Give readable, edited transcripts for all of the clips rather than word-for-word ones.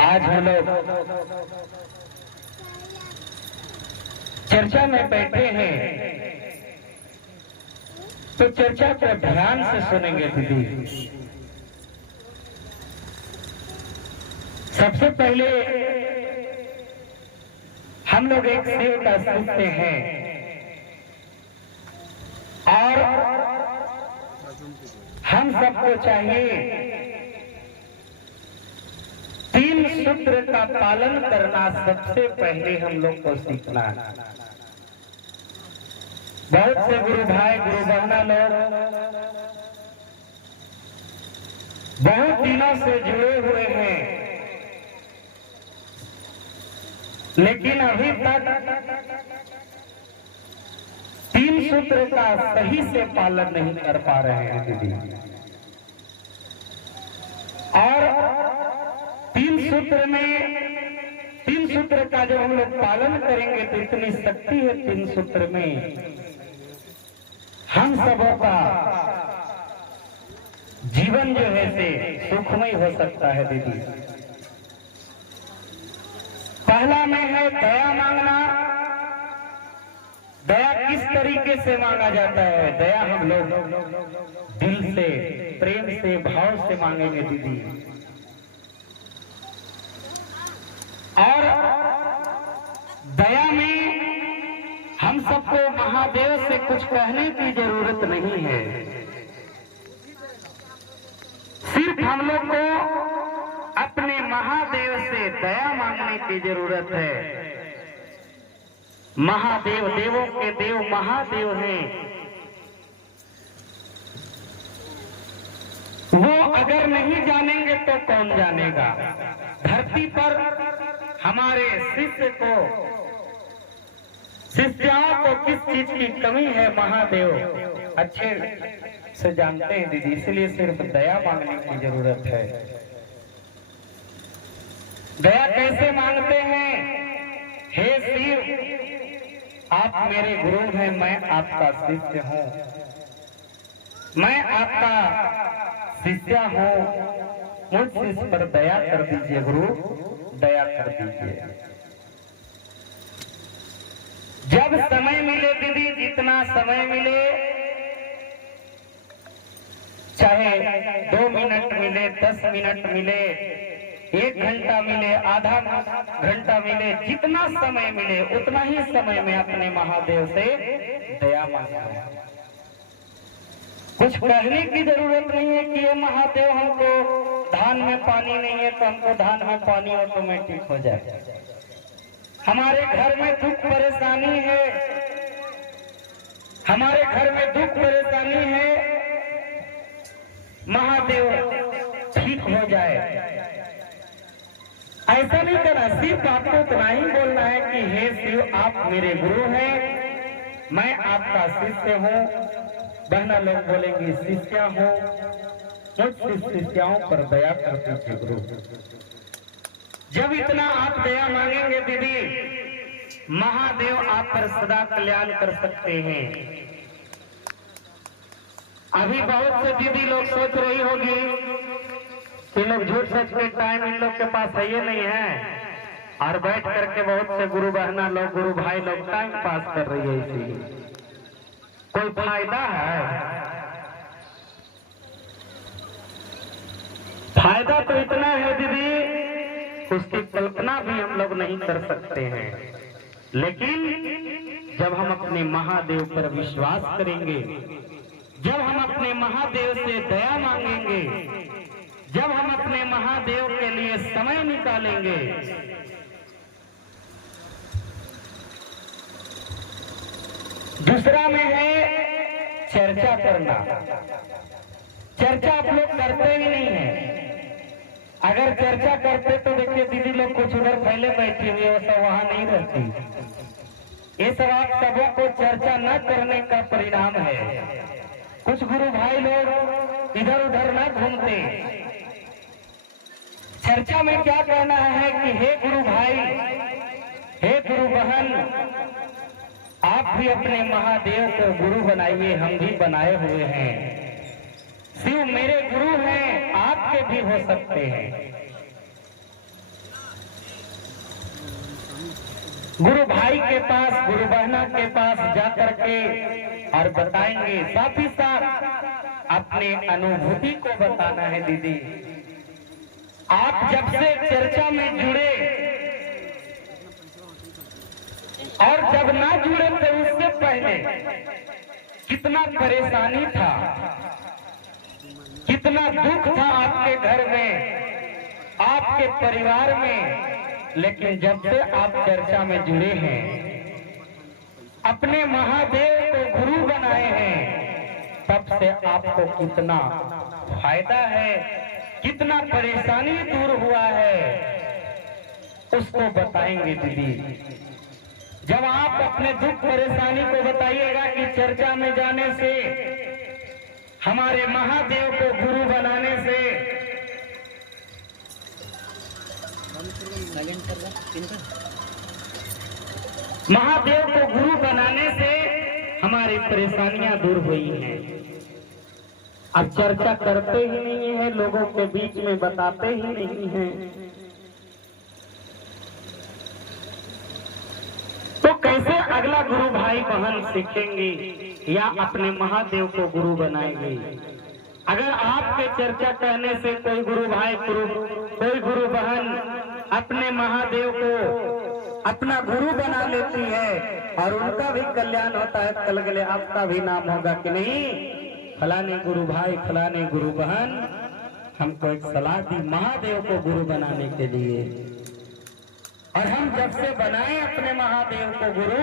आज हम लोग चर्चा में बैठे हैं तो चर्चा को ध्यान से सुनेंगे दीदी। सबसे पहले हम लोग एक शिव का सीखते हैं और हम सबको चाहिए 3 सूत्र का पालन करना सबसे पहले हम लोग को सीखना है। बहुत से गुरु भाई गुरु बहना लोग बहुत दिनों से जुड़े हुए हैं, लेकिन अभी तक 3 सूत्र का सही से पालन नहीं कर पा रहे हैं दीदी। और 3 सूत्र का जब हम लोग पालन करेंगे तो इतनी शक्ति है 3 सूत्र में, हम सबों का जीवन जो है से सुखमय हो सकता है दीदी। पहला में है दया मांगना। दया किस तरीके से मांगा जाता है? दया हम लोग दिल से, प्रेम से, भाव से मांगेंगे दीदी। और दया में हम सबको महादेव से कुछ कहने की जरूरत नहीं है, सिर्फ हम लोग को अपने महादेव से दया मांगने की जरूरत है। महादेव देवों के देव महादेव हैं। वो अगर नहीं जानेंगे तो कौन जानेगा? धरती पर हमारे शिष्यों को किस चीज की कमी है महादेव अच्छे से जानते हैं दीदी। इसलिए सिर्फ दया मांगने की जरूरत है। दया कैसे मांगते हैं? हे शिव, आप मेरे गुरु हैं, मैं आपका शिष्य हूँ, मैं आपका शिष्य हूँ, मुझ इस पर दया कर दीजिए गुरु, दया कर दीजिए। जब समय मिले दीदी, जितना समय मिले, चाहे 2 मिनट मिले, 10 मिनट मिले, 1 घंटा मिले, आधा घंटा मिले, जितना समय मिले उतना ही समय में अपने महादेव से दया मांगना। कुछ कहने की जरूरत नहीं है कि ये महादेव हमको धान में पानी नहीं है तो हमको धान में पानी ऑटोमेटिक हो जाए। हमारे घर में दुख परेशानी है, हमारे घर में दुख परेशानी है, महादेव ठीक हो जाए। ऐसा नहीं करना, सिर्फ आपको इतना ही बोलना है कि हे शिव, आप मेरे गुरु हैं, मैं आपका शिष्य हूँ। बहना लोग बोलेंगी शिष्या हूँ, मुझ शिष्याओं पर दया कर दीजिए गुरु। जब इतना आप दया मांगेंगे दीदी, महादेव आप पर सदा कल्याण कर सकते हैं। अभी बहुत से दीदी लोग सोच रही होगी कि लोग झूठ सच के टाइम इन लोग के पास है ये नहीं है, और बैठ करके बहुत से गुरु बहना लोग, गुरु भाई लोग टाइम पास कर रही है। इसी कोई फायदा है? फायदा तो इतना है दीदी, उसकी कल्पना भी हम लोग नहीं कर सकते हैं। लेकिन जब हम अपने महादेव पर विश्वास करेंगे, जब हम अपने महादेव से दया मांगेंगे, जब हम अपने महादेव के लिए समय निकालेंगे, दूसरा में है चर्चा करना। चर्चा आप लोग करते ही नहीं है। अगर चर्चा करते तो देखिए दीदी लोग कुछ उधर पहले बैठी हुई है, वो सब वहां नहीं रहती। ये सब आप सबों को चर्चा न करने का परिणाम है। कुछ गुरु भाई लोग इधर उधर न घूमते। चर्चा में क्या कहना है कि हे गुरु भाई, हे गुरु बहन, आप भी अपने महादेव को गुरु बनाइए, हम भी बनाए हुए हैं। शिव मेरे गुरु हैं, आपके भी हो सकते हैं। गुरु भाई के पास, गुरु बहना के पास जाकर के और बताएंगे, साथ ही साथ अपने अनुभूति को बताना है। दीदी, आप जब से चर्चा में जुड़े और जब ना जुड़े थे उससे पहले कितना परेशानी था, कितना दुख था आपके घर में, आपके परिवार में, लेकिन जब से आप चर्चा में जुड़े हैं, अपने महादेव को गुरु बनाए हैं, तब से आपको कितना फायदा है, कितना परेशानी दूर हुआ है, उसको बताएंगे। दीदी, जब आप अपने दुख परेशानी को बताइएगा कि चर्चा में जाने से, हमारे महादेव को गुरु बनाने से, महादेव को गुरु बनाने से हमारी परेशानियां दूर हुई हैं। अब चर्चा करते ही नहीं है, लोगों के बीच में बताते ही नहीं हैं, तो कैसे अगला गुरु भाई बहन सीखेंगे या अपने महादेव को गुरु बनाएंगे? अगर आपके चर्चा कहने से कोई गुरु भाई, कोई गुरु बहन अपने महादेव को अपना गुरु बना लेती है और उनका भी कल्याण होता है, कल गले आपका भी नाम होगा कि नहीं, फलाने गुरु भाई, फलाने गुरु बहन हमको एक सलाह दी महादेव को गुरु बनाने के लिए, और हम जब से बनाए अपने महादेव को गुरु,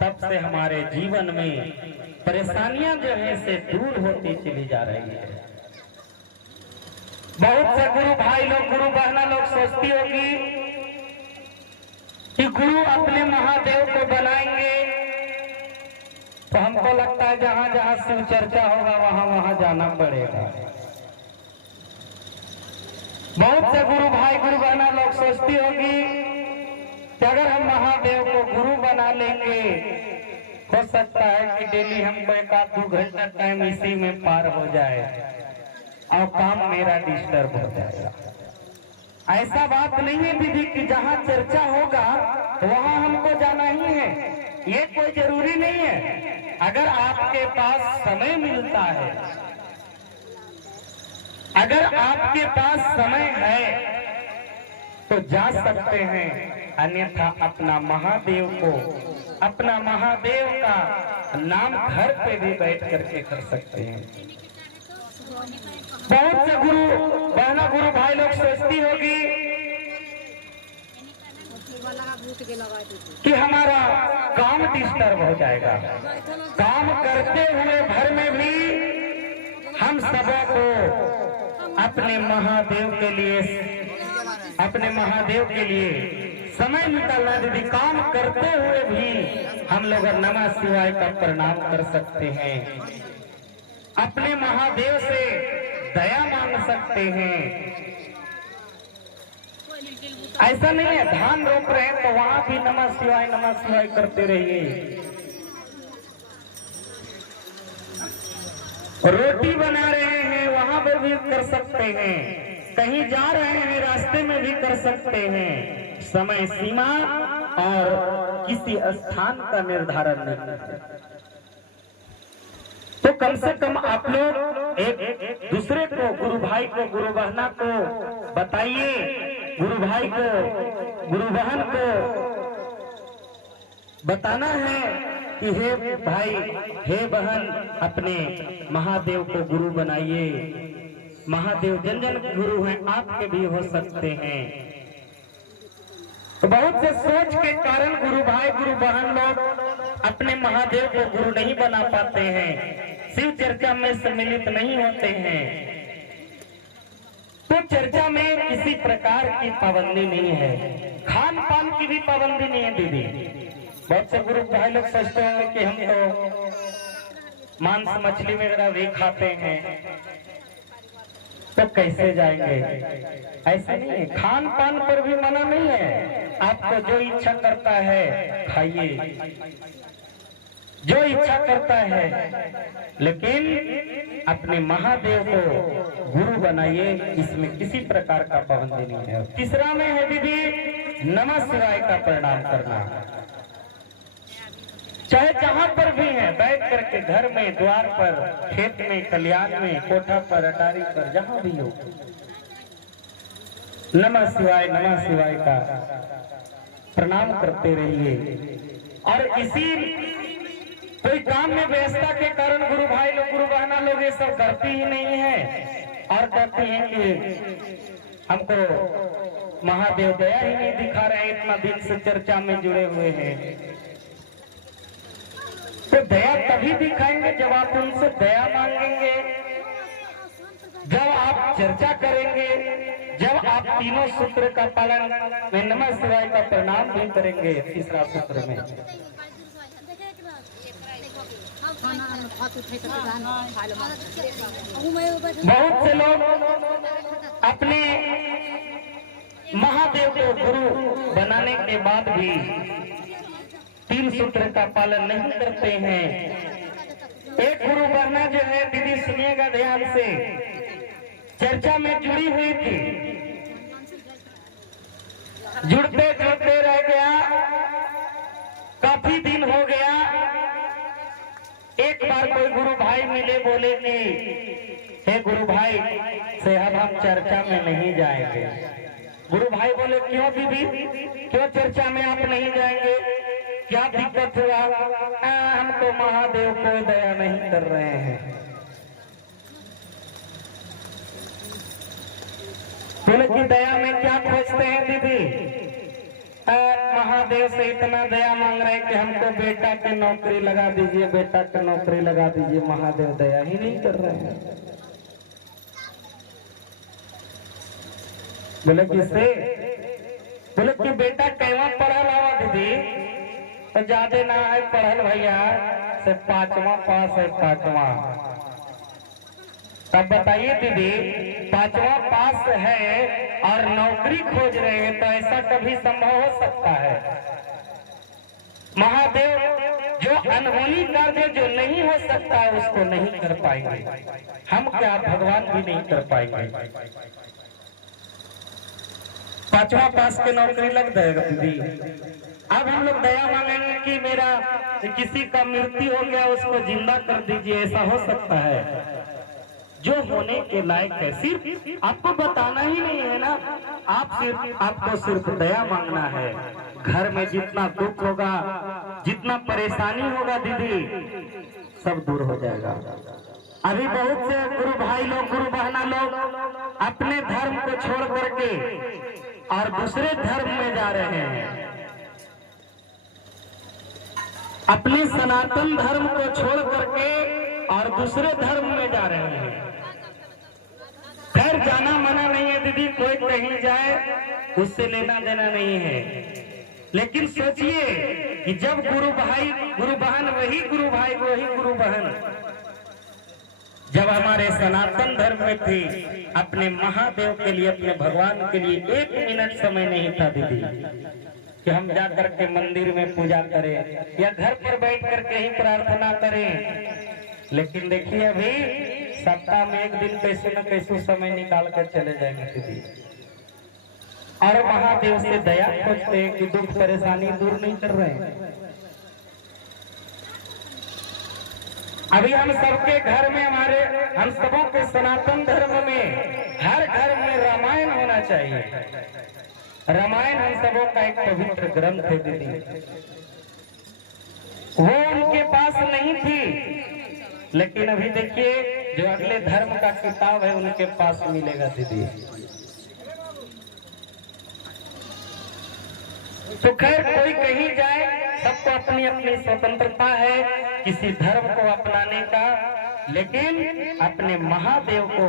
तब से हमारे जीवन में परेशानियां जो है से दूर होती चली जा रही है। बहुत से गुरु भाई लोग, गुरु बहना लोग सोचती होगी कि गुरु अपने महादेव को बनाएंगे, तो हमको लगता है जहां जहां शिव चर्चा होगा वहां वहां जाना पड़ेगा। बहुत से गुरु भाई, गुरु बहना लोग सोचती होगी कि अगर हम महादेव को गुरु बना लेंगे, हो सकता है कि डेली हमको 1-2 घंटा टाइम इसी में पार हो जाए और काम मेरा डिस्टर्ब हो जाएगा। ऐसा बात नहीं है दीदी कि जहाँ चर्चा होगा वहाँ हमको जाना ही है, ये कोई जरूरी नहीं है। अगर आपके पास समय मिलता है, अगर आपके पास समय है तो जा सकते हैं, अन्यथा अपना महादेव को, अपना महादेव का नाम घर पे भी बैठ करके कर सकते हैं। बहुत से गुरु बहना, गुरु भाई लोग सोचती होगी कि हमारा काम डिस्टर्ब हो जाएगा, काम करते हुए घर में भी हम सबको अपने महादेव के लिए, अपने महादेव के लिए समय निकालना। दीदी, काम करते हुए भी हम लोग नमः शिवाय का प्रणाम कर सकते हैं, अपने महादेव से दया मांग सकते हैं। ऐसा नहीं है धान रोप रहे हैं तो वहां भी नमः शिवाय करते रहिए। रोटी बना रहे हैं वहां पर भी कर सकते हैं, कहीं जा रहे हैं रास्ते में भी कर सकते हैं। समय सीमा और किसी स्थान का निर्धारण नहीं है, तो कम से कम आप लोग एक दूसरे को, गुरु भाई को, गुरु बहना को बताइए, गुरु भाई को, गुरु बहन को बताना है कि हे भाई, हे बहन, अपने महादेव को गुरु बनाइए। महादेव जन जन गुरु हैं, आपके भी हो सकते हैं। तो बहुत से सोच के कारण गुरु भाई, गुरु बहन लोग अपने महादेव को गुरु नहीं बना पाते हैं, शिव चर्चा में सम्मिलित नहीं होते हैं। तो चर्चा में किसी प्रकार की पाबंदी नहीं है, खान पान की भी पाबंदी नहीं है दीदी। बहुत से गुरु भाई लोग सोचते होंगे कि हम तो मांस मछली वगैरह भी खाते हैं, तो कैसे जाएंगे? ऐसा नहीं है, खान पान पर भी मना नहीं है, आपको जो इच्छा करता है खाइए। जो इच्छा करता है, लेकिन अपने महादेव को गुरु बनाइए, इसमें किसी प्रकार का पाबंदी नहीं है। तीसरा में है दीदी नमः शिवाय का प्रणाम करना, चाहे जहां पर भी है, बैठ करके घर में, द्वार पर, खेत में, कल्याण में, कोठा पर, अटारी पर, जहां भी हो, नमः शिवाय का प्रणाम करते रहिए। और इसी कोई काम में व्यस्तता के कारण गुरु भाई लोग, गुरु बहना लोग ये सब करती ही नहीं है और कहती हैं कि हमको महादेव दया ही नहीं दिखा रहे, इतना दिन से चर्चा में जुड़े हुए हैं। तो दया तभी दिखाएंगे जब आप उनसे दया मांगेंगे, जब आप चर्चा करेंगे, जब आप तीनों सूत्र का पालन में नमः शिवाय का प्रणाम भी करेंगे। तीसरा सूत्र में बहुत से लोग अपने महादेव को गुरु बनाने के बाद भी तीन सूत्र का पालन नहीं करते हैं। एक गुरु बहना जो है दीदी, सुनिएगा ध्यान से, चर्चा में जुड़ी हुई थी, जुड़ते जुड़ते रह गया, काफी दिन हो गया। एक बार कोई गुरु भाई मिले, बोले कि हे गुरु भाई से अब हम चर्चा में नहीं जाएंगे। गुरु भाई बोले क्यों दीदी, क्यों चर्चा में आप नहीं जाएंगे, क्या दिक्कत हुआ? हमको महादेव कोई दया नहीं कर रहे हैं। बोले कि दया में क्या खोजते हैं दीदी? महादेव से इतना दया मांग रहे हैं कि हमको बेटा की नौकरी लगा दीजिए, बेटा की नौकरी लगा दीजिए। महादेव दया ही नहीं कर रहे हैं। बोले किससे? बोले कि बेटा कैवा पढ़ल हवा दीदी? तो ज्यादा ना है पढ़ल भैया, से 5वां पास है, 5वां। तब बताइए दीदी, 5वां पास है और नौकरी खोज रहे हैं, तो ऐसा कभी संभव हो सकता है? महादेव जो अनहोनी कार्य जो नहीं हो सकता है उसको नहीं कर पाएंगे। हम क्या, भगवान भी नहीं कर पाएंगे। 5वां पास के नौकरी लग जाएगा दीदी। अब हम लोग दया मांगेंगे कि मेरा किसी का मृत्यु हो गया, उसको जिंदा कर दीजिए, ऐसा हो सकता है? जो होने के लायक है, सिर्फ आपको बताना ही नहीं है ना, आपको सिर्फ दया मांगना है। घर में जितना दुख होगा, जितना परेशानी होगा दीदी, सब दूर हो जाएगा। अभी बहुत से गुरु भाई लोग, गुरु बहना लोग अपने धर्म को छोड़ करके और दूसरे धर्म में जा रहे हैं। अपने सनातन धर्म को छोड़ करके और दूसरे धर्म में जा रहे हैं। खैर जाना मना नहीं है दीदी, कोई कहीं जाए उससे लेना देना नहीं है, लेकिन सोचिए कि जब गुरु भाई गुरु बहन, वही गुरु भाई वही गुरु बहन जब हमारे सनातन धर्म में थे, अपने महादेव के लिए, अपने भगवान के लिए 1 मिनट समय नहीं था दीदी कि हम जा करके मंदिर में पूजा करें या घर पर बैठ करके ही प्रार्थना करें। लेकिन देखिए अभी सप्ताह में 1 दिन कैसे न कैसे समय निकाल कर चले जाएंगे दीदी, और महादेव से दया खोजते हैं कि दुख परेशानी दूर नहीं कर रहे हैं। अभी हम सबके घर में, हम सबों के सनातन धर्म में हर घर में रामायण होना चाहिए। रामायण हम सबों का एक पवित्र ग्रंथ है दीदी, वो उनके पास नहीं थी, लेकिन अभी देखिए जो अगले धर्म का किताब है उनके पास मिलेगा दीदी। तो खैर कोई कहीं जाए, सबको अपनी अपनी स्वतंत्रता है किसी धर्म को अपनाने का, लेकिन अपने महादेव को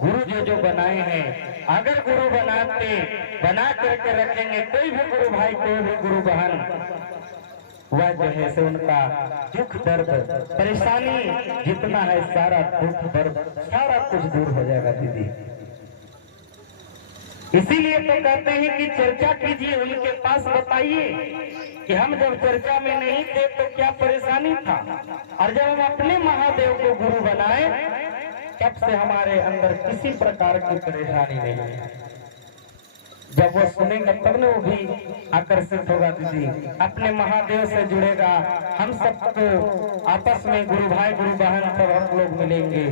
गुरु जो बनाए हैं, अगर गुरु बना करके रखेंगे, कोई भी गुरु भाई, कोई भी गुरु बहन, वह जो है से उनका दुख दर्द परेशानी जितना है, सारा दुख दर्द सारा कुछ दूर हो जाएगा दीदी। इसीलिए तो कहते हैं कि चर्चा कीजिए, उनके पास बताइए कि हम जब चर्चा में नहीं थे तो क्या परेशानी था, और जब हम अपने महादेव को गुरु बनाए तब से हमारे अंदर किसी प्रकार की परेशानी नहीं है। जब वो सुनेंगे तब न वो भी आकर्षित होगा दीदी, अपने महादेव से जुड़ेगा। हम सबको आपस में गुरु भाई गुरु बहन सब हम लोग मिलेंगे।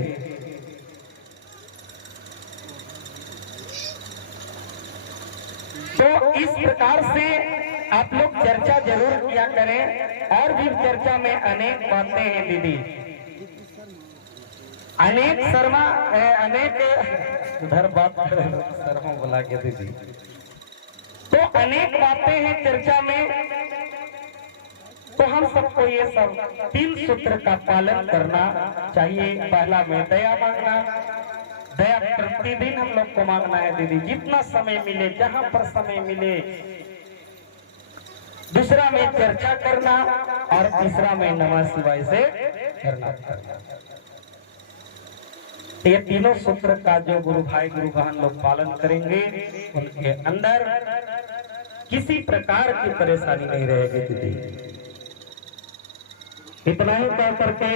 तो इस प्रकार से आप लोग चर्चा जरूर किया करें। और भी चर्चा में अनेक बातें हैं दीदी, अनेक शर्मा अनेक उधर बात शर्मा बोला के दीदी। तो अनेक बातें हैं चर्चा में, तो हम सबको ये सब 3 सूत्र का पालन करना चाहिए। पहला में दया मांगना, दया प्रतिदिन हम लोग को मांगना है दीदी, जितना समय मिले, जहां पर समय मिले। दूसरा में चर्चा करना, और तीसरा में नमः शिवाय से करना। ये तीनों सूत्र का जो गुरु भाई गुरु बहन लोग पालन करेंगे, उनके अंदर किसी प्रकार की परेशानी नहीं रहेगी दीदी। इतना ही कह करके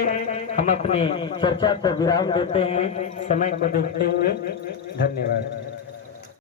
हम अपनी चर्चा को विराम देते हैं, समय को देखते हुए। धन्यवाद।